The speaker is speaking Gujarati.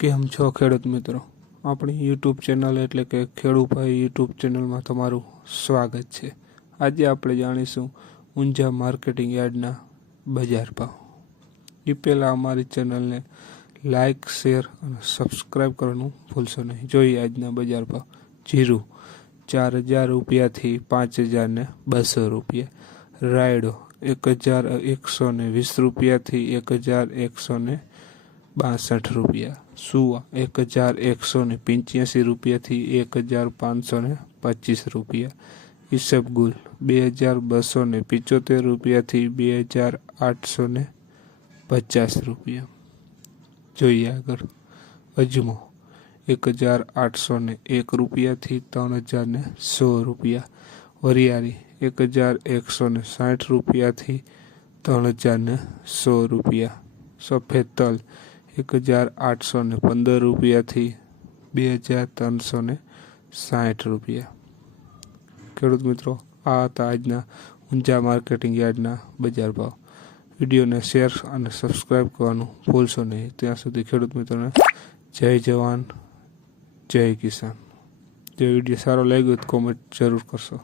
કેમ છો ખેડૂત મિત્રો? આપણી યુટ્યુબ ચેનલ એટલે કે ખેડૂભાઈ યુટ્યુબ ચેનલમાં તમારું સ્વાગત છે. આજે આપણે જાણીશું ઊંઝા માર્કેટિંગ યાર્ડના બજાર ભાવ. એ પહેલાં અમારી ચેનલને લાઇક શેર અને સબસ્ક્રાઈબ કરવાનું ભૂલશો નહીં. જોઈએ આજના બજાર ભાવ. જીરું ચાર હજાર રૂપિયાથી પાંચ હજાર ને બસો રૂપિયા. રાયડો એક હજાર એકસો વીસ રૂપિયાથી એક હજાર એકસો ને બાસઠ રૂપિયા સુવા એક હજાર એકસો ને પંચ્યાસી રૂપિયાથી એક હજાર પાંચસો ને પચીસ રૂપિયા ઈસબગુલ બે હજાર બસો ને પિચોતેર રૂપિયાથી બે હજાર આઠસો ને પચાસ રૂપિયા જોઈએ આગળ અજમો એક હજાર આઠસો ને એક રૂપિયાથી ત્રણ હજાર ને સો રૂપિયા વરિયાળી એક હજાર એકસો ને સાઠ રૂપિયાથી ત્રણ હજાર ને સો રૂપિયા સફેદ તલ એક હજાર આઠસો ને પંદર રૂપિયાથી બે હજાર ત્રણસો ને સાઠ રૂપિયા. ખેડૂત મિત્રો, આ હતા આજના ઊંઝા માર્કેટિંગ યાર્ડના બજાર ભાવ. વિડીયોને શેર અને સબસ્ક્રાઈબ કરવાનું ભૂલશો નહીં. ત્યાં સુધી ખેડૂત મિત્રોને જય જવાન, જય કિસાન. જો વીડિયો સારો લાગ્યો તો કોમેન્ટ જરૂર કરશો.